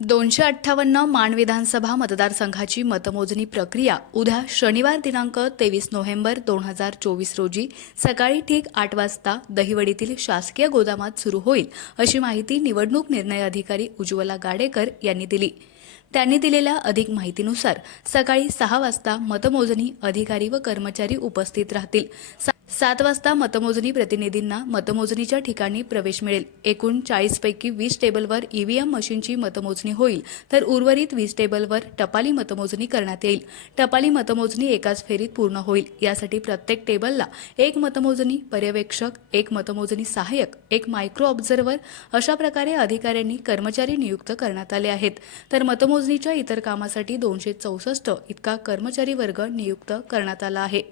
दोनशे अठ्ठावन्न मान विधानसभा मतदारसंघाची मतमोजणी प्रक्रिया उद्या शनिवार दिनांक तेवीस नोव्हेंबर दोन हजार चोवीस रोजी सकाळी ठीक आठ वाजता दहिवडीतील शासकीय गोदामात सुरू होईल अशी माहिती निवडणूक निर्णय अधिकारी उज्ज्वला गाडेकर यांनी दिली. त्यांनी दिलेल्या अधिक माहितीनुसार सकाळी सहा वाजता मतमोजणी अधिकारी व कर्मचारी उपस्थित राहतील. सा- सात वाजता मतमोजणी प्रतिनिधींना मतमोजणीच्या ठिकाणी प्रवेश मिळेल. एकूण चाळीसपैकी वीस टेबलवर ईव्हीएम मशीनची मतमोजणी होईल तर उर्वरित वीस टेबलवर टपाली मतमोजणी करण्यात येईल. टपाली मतमोजणी एकाच फेरीत पूर्ण होईल. यासाठी प्रत्येक टेबलला एक मतमोजणी पर्यवेक्षक एक मतमोजणी सहाय्यक एक मायक्रो ऑब्झर्व्हर अशा प्रकारे अधिकाऱ्यांनी कर्मचारी नियुक्त करण्यात आले आहेत. तर मतमोजणीच्या इतर कामासाठी दोनशे चौसष्ट इतका कर्मचारी वर्ग नियुक्त करण्यात आला आहे.